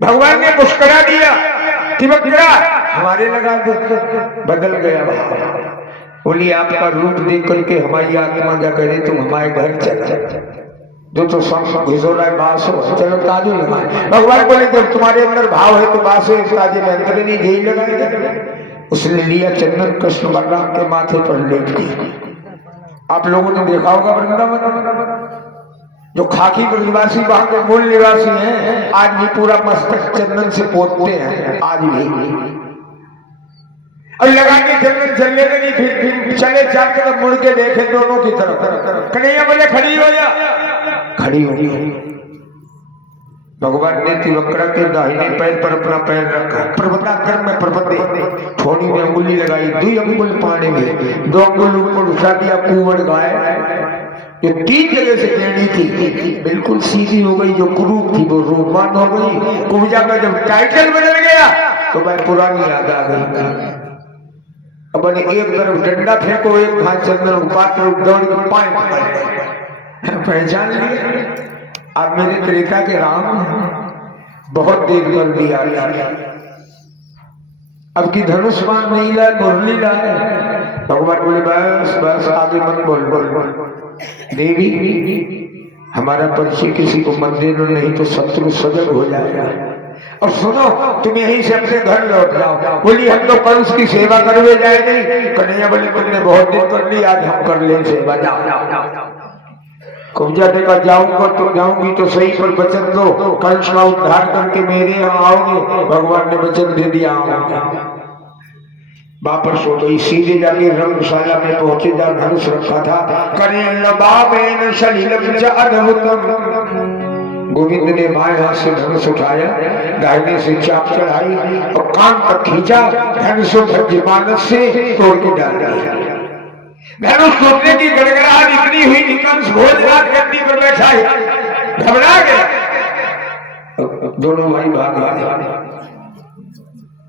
भगवान ने मुस्कुरा दिया, चिपक गया, हमारे लगा बदल गया। बोली आपका रूप देख करके हमारी आत्मा क्या करे, तुम हमारे घर चला, जो तो सब घुसो रहा है बास हो, चलो ताजू लगाए। भगवान बोले जब तुम्हारे अंदर भाव है तो बास हो, ताजे में अंदर नहीं यही लगाएगा। उसने लिया चंदन कृष्ण बलराम के माथे पर लेट दिया। आप लोगों ने देखा होगा वृंदावन, जो खाकी ब्रजवासी वहां के मूल निवासी हैं, आज भी पूरा मस्तक चंदन से पोतते हैं आज भी। और लगा के चंदन चलने लगी, फिर चले चार कदम मुड़ के देखे दोनों की तरफ। कन्हैया बोले खड़ी हो जा, खड़ी हो गई। भगवान ने तिवक्रा के दाहिने पैर पर अपना पैर रखा, पर्वताकर में पर्वते, थोड़ी में अंगुली लगाई, 2 अंगुल पानी में, 2 अंगुल ऊपर उठा दिया। कुंवर गाय ये 3 जगह से टेढ़ी थी, बिल्कुल सीधी हो गई। जो कुरूप थी वो रूपवान हो गई। कुब्जा का जब टाइटल बदल गया तो मैं पुरानी याद आ गई। अब एक तरफ डंडा फेंको, एक हाथ चंदन पात्र दौड़ के पाए पहचान लिए। अब मेरे त्रेता के राम बहुत देर कर दिया, अब की धनुष बाण नहीं लाए, मुरली लाए। भगवान बोले बस बस आगे मत बोल बोल बोल। देवी हमारा परिचय किसी को मत देना, नहीं तो शत्रु सजग हो जाएगा। और सुनो तुम यहीं से अपने घर लौट जाओ। बोली हम तो कंस की सेवा करवे जाए नहीं। कन्हैया बोले तुमने बहुत दिन कर ली, आज हम कर ले सेवा। जाओ कुब्जा देखा, जाऊंगा तो जाऊंगी तो सही, पर वचन दो कंस का उद्धार करके मेरे यहाँ आओगे। भगवान ने वचन दे दिया आऊंगा। वापस हो गई, सीधे जाके रंगशाला में पहुंचे जहाँ धनुष रखा था। गोविंद ने बाएं हाथ से धनुष उठाया, दाहिने से चाप चढ़ाई और कान तक खींचा। धनुष मानस से तोड़ के डाल दिया। धनुष टूटने की गड़गड़ाहट इतनी हुई कि कंस भोजराज गद्दी पर बैठा है, घबरा गया। दोनों भाई भाग आए।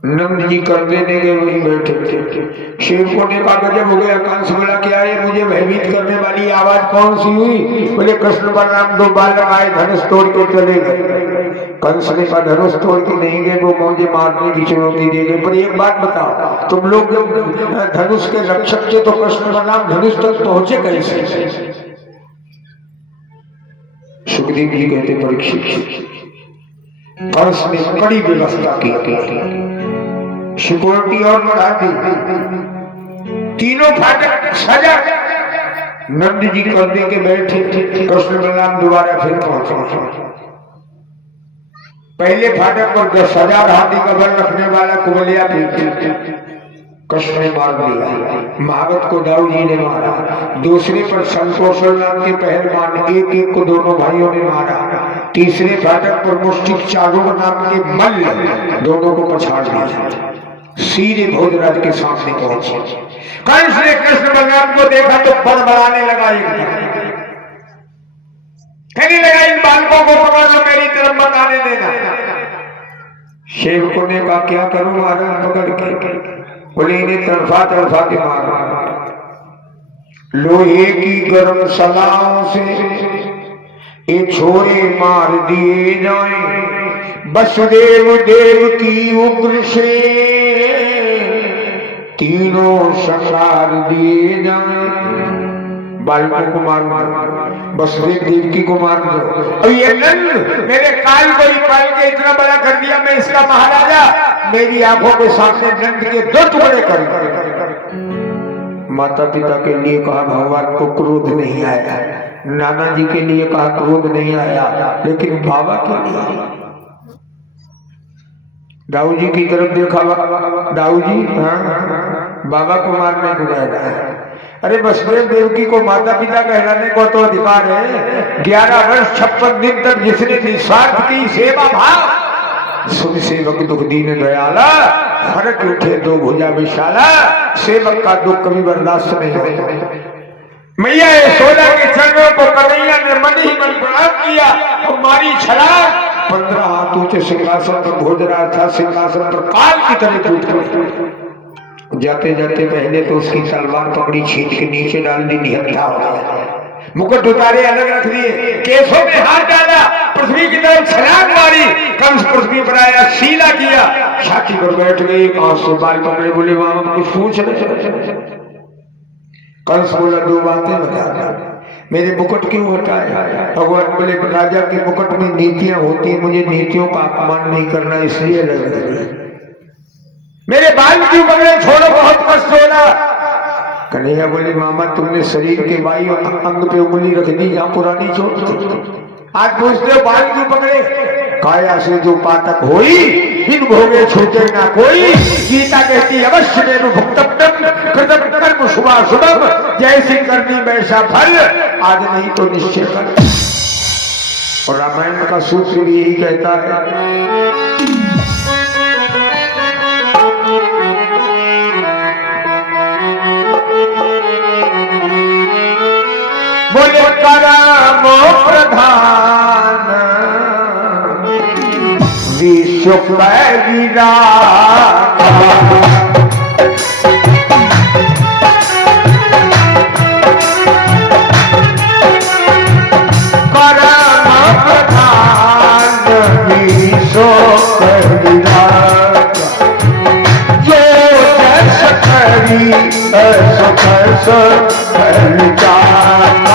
नंद जी कर देने के वही बैठे थे। शेवकों ने कहा गजब हो गया। कंस बोला क्या है, मुझे भयभीत करने वाली आवाज कौन सी हुई? बोले कृष्ण बलराम 2 बालक आए, धनुष तोड़ के चले गए। कंस ने कहा धनुष तोड़ के नहीं गए, वो मुझे मारने की चुनौती दे गए। पर एक बात बताओ, तुम लोग जब धनुष के रक्षक थे तो कृष्ण बलराम धनुष तक पहुंचे कैसे? सुखदेव जी कहते परीक्षित कंस ने कड़ी व्यवस्था की, सिक्योरिटी और बढ़ा दी, तीनों फाटक सजा। नंद जी कंधे के बैठे, कृष्ण बलराम दोबारा फिर पहुंचे। पहले फाटक पर 10,000 हाथी का बल रखने वाला कुबलिया कृष्ण ने मार दिया। महावत को दाऊ जी ने मारा। दूसरे पर संतोषण नाम के पहलवान, एक को दोनों भाइयों ने मारा। तीसरे फाटक पर मुष्टिक चारुक नाम के मल्ल दोनों को पछाड़ दिया। सीधे भोजराज के सामने पहुंचे। कंस ने कृष्ण बलराम को देखा तो बड़बड़ाने लगा, कहने लगा इन बालकों को पकड़ लो, मेरी तरफ मत आने देना। सेवकों ने कहा क्या करूं महाराज पकड़ के? बोले इन्हें तड़फा तड़फा के मारा, लोहे की गर्म सलाओं से ये छोरे मार दिए जाए। वसुदेव देव की उग्र से तीनों संहार दिए जाए। बालकों को मार दो, वसुदेव देव की को मार दो। और ये नंद मेरे काल को ही पाल के इतना बड़ा कर दिया, मैं इसका महाराजा। मेरी आंखों के सामने नंद के 2 टुकड़े कर। माता पिता के लिए कहा भगवान को क्रोध नहीं आया, नाना जी के लिए कहा क्रोध नहीं आया, लेकिन बाबा के लिए। दाऊ जी की तरफ देखा, दाऊ जी बाबा को मारने को गया। अरे वसुदेव देवकी को माता पिता कहलाने को तो अधिकार है। 11 वर्ष 56 दिन तक जिसने निस्वार्थ की सेवा भाव, सुन सेवक दुख दीन दयाला, फरक उठे 2 भुजा विशाला। सेवक का दुख कभी बर्दाश्त नहीं होता। मैया यशोदा के चरणों को कन्हैया ने मन ही मन प्रणाम किया और मारी छलांग। 15 हाथ ऊंचे सिंहासन पर भोजराज था, सिंहासन पर काल की तरह टूट गया। जाते जाते पहले तो उसकी तलवार पकड़ी, छींच के नीचे डाल दी, निहत्था हो गया। मुकुट उतारे अलग रख दिए, केसों में हाथ डाला, पृथ्वी की तरफ छलांग मारी, कंस पृथ्वी पर आया, सीला किया, छाती पर बैठ गई, और से बाल पकड़े, बोले बाबा कुछ पूछ रहे। कंस बोला दो बातें बता, मेरे मुकुट क्यों हटाया? भगवान बोले राजा के मुकुट में नीतियां होती हैं, मुझे नीतियों का अपमान नहीं करना, इसलिए लग मेरे बाल क्यों पकड़े, छोड़ो बहुत कष्ट हो रहा। कन्हैया बोले मामा तुमने शरीर के बाई अंग पे उंगली रख दी जहां पुरानी चोट थी, आज पूछते हो बाल क्यों पकड़े? काया से जो पातक होई बिन भोगे छूटे ना कोई, गीता कहती अवश्य में भुक्तव्यम कृतम कर्म शुभाशुभम, जैसी करनी वैसा फल, आज नहीं तो निश्चय कर। और रामायण का सूत्र भी यही कहता है, बोले करम प्रधान विश्व विराट, करम प्रधान विश्व विराट, जो जस करी सुख फल जाता।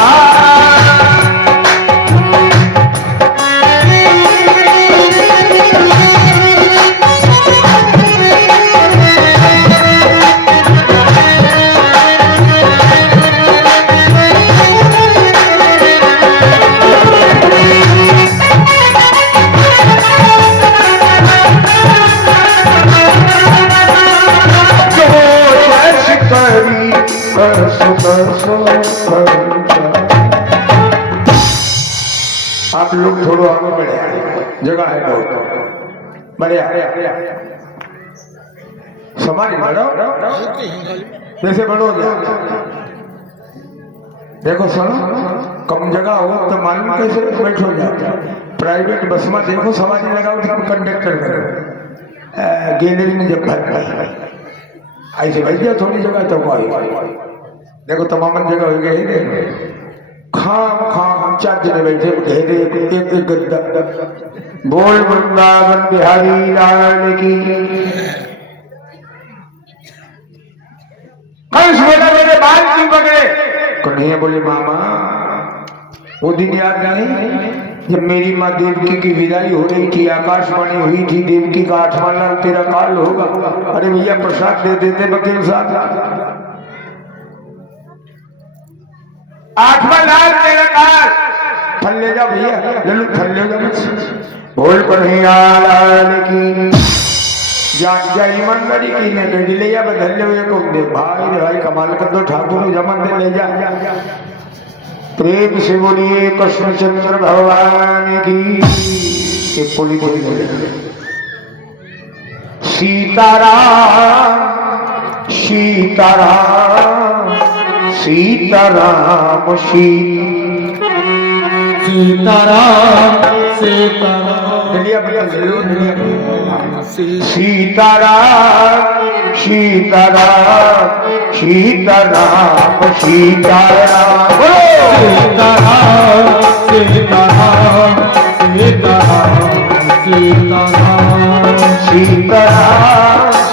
आप लोग थोड़ा आगे बढ़े, जगह है बहुत बढ़िया, समाज बढ़ो, जैसे बढ़ो देखो सुनो, कम जगह हो तो मालूम कैसे बैठो जाए, प्राइवेट बस में देखो समाज लगाओ कंडक्टर करो, गैलरी में जब ऐसे बैठ जाओ थोड़ी जगह तो देखो तमाम जगह हो गई, खाम खाम चार जने बैठे घेरे एक गद्दा, बोल वृंदावन बिहारी लाल की। कंस बोला मेरे बाल क्यों पकड़े? कन्हैया बोले मामा वो दिन याद नहीं जब मेरी माँ देवकी की विदाई हो रही थी, आकाशवाणी हुई थी देवकी का 8वां लाल तेरा काल होगा, अरे भैया प्रसाद दे देते वकील साहब, 8वां लाल तेरा काल, फल ले जाओ भैया, लल्लू फल ले जाओ, बोल कन्हैया लाल की जाई ईमानदारी की ने गड्डी ले जा बदल ले को दे भाई रे भाई कमाल कर दो ठाकुर जमन दे ले जा, प्रेम से बोलिए कृष्णचंद्र भगवान की। एक पुली सीताराम सीताराम सीताराम सीताराम सीताराम सीताराम सीताराम सीताराम सीताराम सीताराम सीताराम सीताराम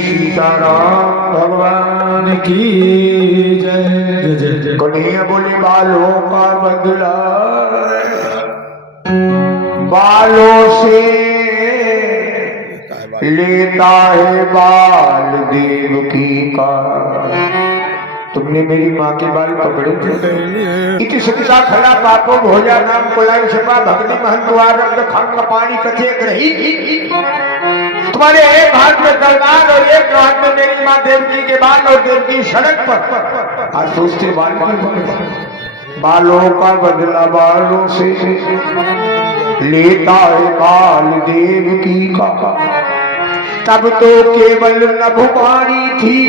सीताराम भगवान की जय जय जय। कन्हैया बोले बालों का बदला बालों से लेता है बाल देवकी का, तुमने मेरी माँ के बाल पकड़े थे। इति सत्ता खड़ा पापो भोजा नाम कोलाई छपा भक्ति महंतवार रक्त खंग पानी कथे ग्रही। तुम्हारे एक हाथ में तलवार और एक हाथ में मेरी माँ देवकी के बाल और देवकी सड़क पर। आज सोचते बाल की बालों का बदला बालों से लेता है बाल देवकी का। तब तो केवल नभुमारी थी,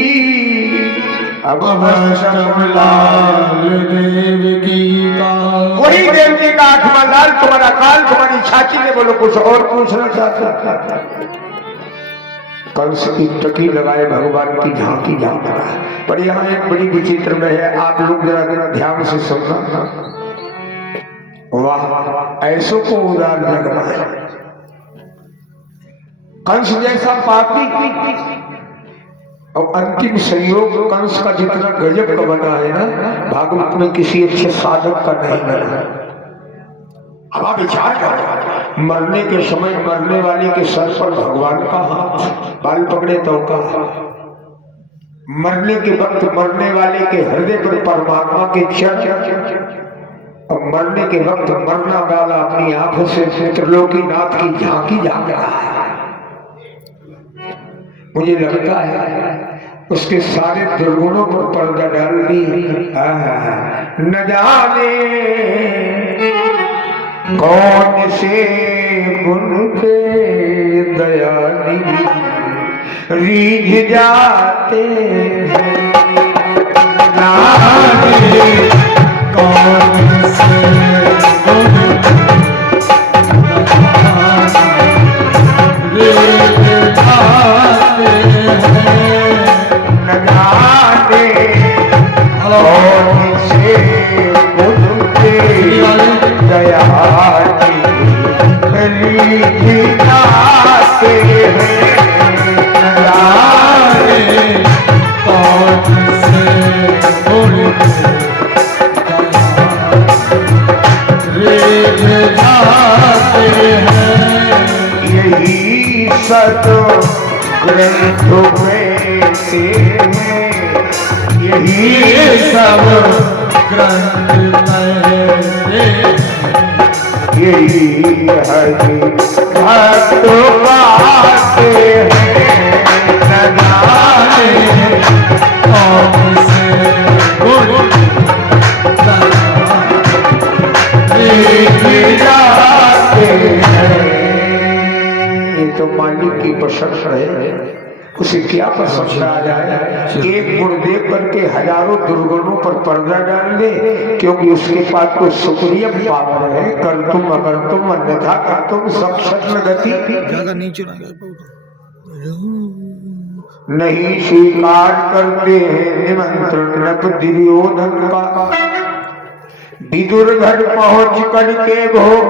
अब लाल देवकी का। वही देवकी का आठवां लाल तुम्हारा काल तुम्हारी छाती में। बोलो कुछ और पूछना चाहता। कंस की टकी लगाए भगवान की झांकी झांक रहा है। पर यहाँ एक बड़ी विचित्र में है, आप लोग जरा जरा ध्यान से सुनना। वाह, ऐसो को उदार लग रहा है। कंस जैसा पापी और अंतिम संयोग कंस का जितना गजब का बना है ना, भागवत में किसी अच्छे साधक का नहीं बना। अब आप विचार करो, मरने के समय मरने वाले के सर पर भगवान का हाथ, बाल पकड़े तो का। मरने के वक्त मरने वाले के हृदय पर परमात्मा के चरण, और मरने के वक्त मरना वाला अपनी आंखों से त्रिलोकीनाथ की झांकी झांक रहा है। मुझे लगता है उसके सारे दुर्गुणों पर पर्दा डाल दी। न जाने कौन से गुण के दयानिधि रीझ जाते हैं। कौन से ग्रंथों में से यही सब ग्रंथ यही हरि भक्त बाते हैं। न जाने कौन से गुण जाते हैं। तो मालिक की पसंद है, उसे क्या पसंद आ जाए। एक गुण देख करके हजारों दुर्गुणों पर पर्दा डाल दे, क्योंकि उसके पास तो शुक्रिया पावर है। कर तुम अगर तुम अन्यथा कर तुम सब सत्य गति नहीं स्वीकार करते हैं निमंत्रण नप दुर्योधन का। विदुर घर पहुंच करके भोग